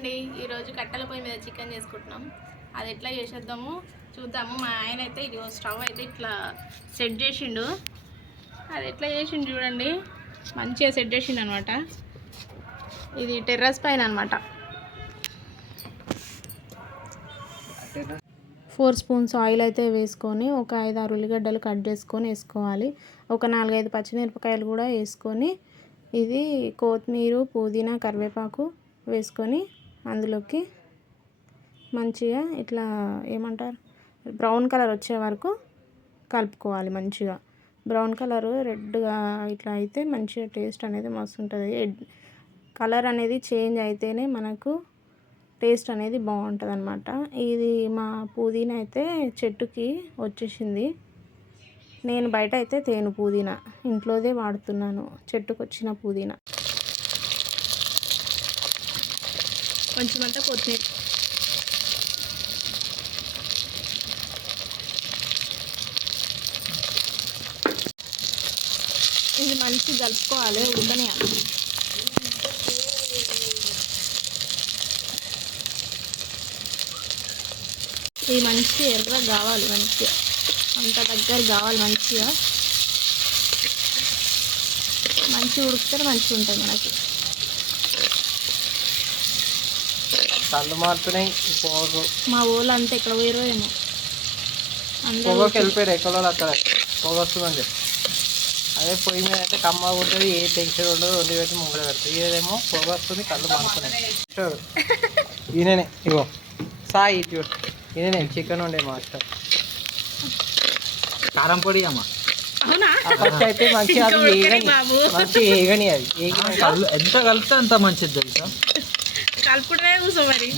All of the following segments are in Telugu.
అండి ఈరోజు కట్టెల పొయ్యి మీద చికెన్ చేసుకుంటున్నాం. అది ఎట్లా చేసేద్దాము చూద్దాము. మా ఆయన అయితే ఇది స్టవ్ అయితే ఇట్లా సెట్ చేసిండు. అది ఎట్లా చేసిండు చూడండి, మంచిగా సెట్ చేసిండు అనమాట. ఇది టెర్రస్ పైన అనమాట. 4 స్పూన్స్ ఆయిల్ అయితే వేసుకొని ఒక 5-6 ఉల్లిగడ్డలు కట్ చేసుకొని వేసుకోవాలి. ఒక 4-5 పచ్చిమిరపకాయలు కూడా వేసుకొని, ఇది కొత్తిమీర, పుదీనా, కరివేపాకు వేసుకొని అందులోకి మంచిగా ఇట్లా ఏమంటారు బ్రౌన్ కలర్ వచ్చే వరకు కలుపుకోవాలి. మంచిగా బ్రౌన్ కలర్ రెడ్గా ఇట్లా అయితే మంచిగా టేస్ట్ అనేది మస్తు ఉంటుంది. కలర్ అనేది చేంజ్ అయితేనే మనకు టేస్ట్ అనేది బాగుంటుంది అన్నమాట. ఇది మా పుదీనా అయితే చెట్టుకి వచ్చేసింది. నేను బయట అయితే తేను పుదీనా, ఇంట్లోదే వాడుతున్నాను. చెట్టుకు వచ్చిన పుదీనా కొంచెం అంతా కొత్తిమీర, ఇది మంచిగా కలుపుకోవాలి. ఉడకనియాలి. ఇది మంచిగా ఎర్రగా కావాలి, మంచిగా అంత దగ్గర కావాలి. మంచిగా ఉడికితే మంచిగా ఉంటుంది మనకి. కళ్ళు మారుతున్నాయి. మా ఊళ్ళో అంతా ఇక్కడ పోయారో ఏమో, పొగకి వెళ్ళిపోయారు. ఎక్కడో అక్కడ పొగ వస్తుందని చెప్పి అదే పొయ్యి మీద అయితే కమ్మ ఉంటుంది. ఏ టెన్షన్ ఉండదు. వండి పెట్టి ముంగడ పెడుతుంది. ఏదేమో పొగ వస్తుంది, కళ్ళు మారుతున్నాయి. ఈయననే ఇగో సాయి చూడు, ఈయననే చికెన్ ఉండే మాస్టర్. కారం పొడి అమ్మ ఫస్ట్ అయితే మంచిగా అది ఏగని, మంచిగా ఏగని. అది ఎంత కలిపితే అంత మంచిది తెలుసా. కలుపుడే కూర్చో మరి.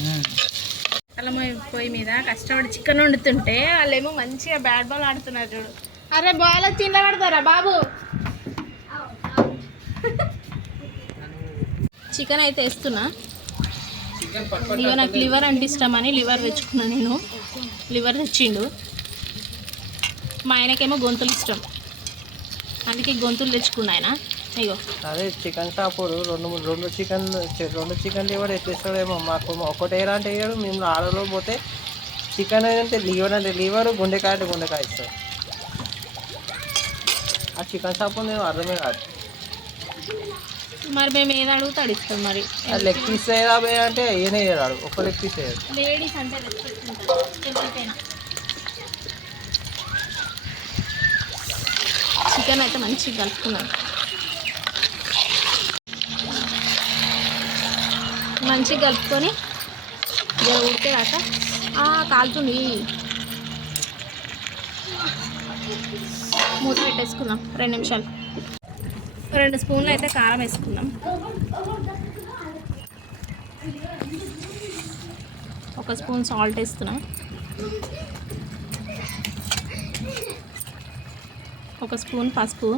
అలా పొయ్యి మీద కష్టపడి చికెన్ వండుతుంటే వాళ్ళేమో మంచిగా బ్యాట్ బాల్ ఆడుతున్నారు చూడు. అరే బాల్ తిండ పడతారా బాబు. చికెన్ అయితే వేస్తున్నా. ఇక నాకు లివర్ అంటే ఇష్టం అని లివర్ తెచ్చుకున్నా. నేను లివర్ తెచ్చిండు. మా ఆయనకేమో గొంతులు ఇష్టం, అందుకే గొంతులు తెచ్చుకున్నా ఆయన. ఇగో అదే చికెన్ షాపుడు రెండు చికెన్ లివర్ ఎట్లిస్తాడేమో. మాకు ఒకటే అంటే వేయడు. మేము ఆడలో పోతే చికెన్ అంటే లివర్, గుండెకాయ అంటే గుండెకాయ ఇస్తాడు. ఆ చికెన్ షాప్ నేను అర్థమే కాదు. మరి మేము ఏది అడుగుతాడు ఇస్తాం. మరి లెగ్ పీస్ వేయరా అంటే ఏనే వేయరాడు. ఒక్క లెగ్ పీస్ వేయడు. లేడీస్ అంటే ఎవరికైనా. చికెన్ అయితే మంచిగా కలుపుకున్నాను. మంచిగా కలుపుకొని ఉడికేదాకా కాలుతుంది. మూత పెట్టేసుకుందాం 2 నిమిషాలు. 2 స్పూన్లు అయితే కారం వేసుకుందాం. 1 స్పూన్ సాల్ట్ వేస్తున్నా. 1 స్పూన్ పసుపు,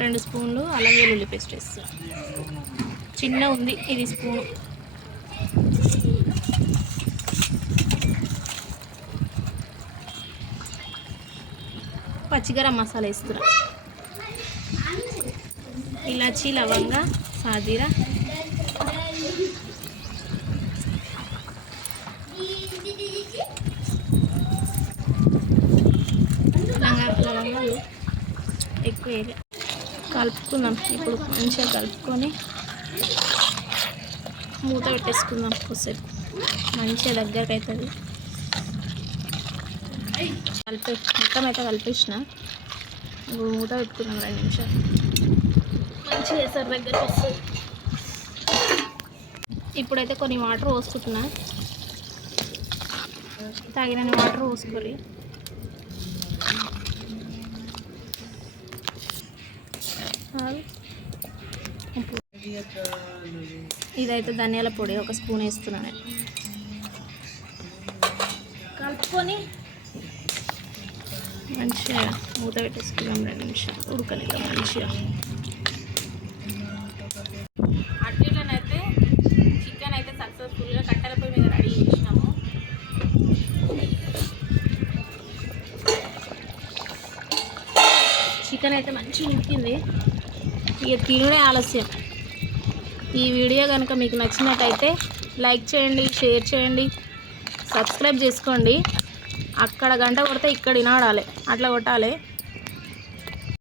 2 స్పూన్లు అల్లం వెల్లుల్లి పేస్ట్ వేస్తా. చిన్న ఉంది ఇది స్పూను. పచ్చిగరం మసాలా వేస్తున్నా. ఇలాచి, లవంగ, సాజీరా, లవంగాలు ఎక్కువ వేయాలి. కలుపుకుందాం. ఇప్పుడు మంచిగా కలుపుకొని మూత పెట్టేసుకుందాం. కొద్దిసేపు మంచిగా దగ్గరకు అవుతుంది. మొత్తం అయితే కలిపేసిన. ఇప్పుడు మూత పెట్టుకున్నాం 2 నిమిషాలు. మంచిగా వేసారు, దగ్గరకు వస్తుంది. ఇప్పుడైతే కొన్ని వాటర్ పోసుకుంటున్నా. తగినన్ని వాటర్ పోసుకోవాలి. ఇదైతే ధనియాల పొడి 1 స్పూన్ వేస్తున్నాను. కలుపుకొని మంచిగా మూత పెట్టేసుకున్నాం. 2 నిమిషాలు ఉడకనిద్దాం మంచిగా. అట్లనైతే చికెన్ అయితే సక్సెస్ఫుల్గా కట్టెల పొయ్యి మీద రెడీ చేసినాము. చికెన్ అయితే మంచిగా మంచిగా ఉడికింది. ఇక తినుడే ఆలస్యం. ఈ వీడియో కనుక మీకు నచ్చినట్టయితే లైక్ చేయండి, షేర్ చేయండి, సబ్స్క్రైబ్ చేసుకోండి. అక్కడ గంట కొడితే ఇక్కడ వినాడాలి, అట్లా కొట్టాలి.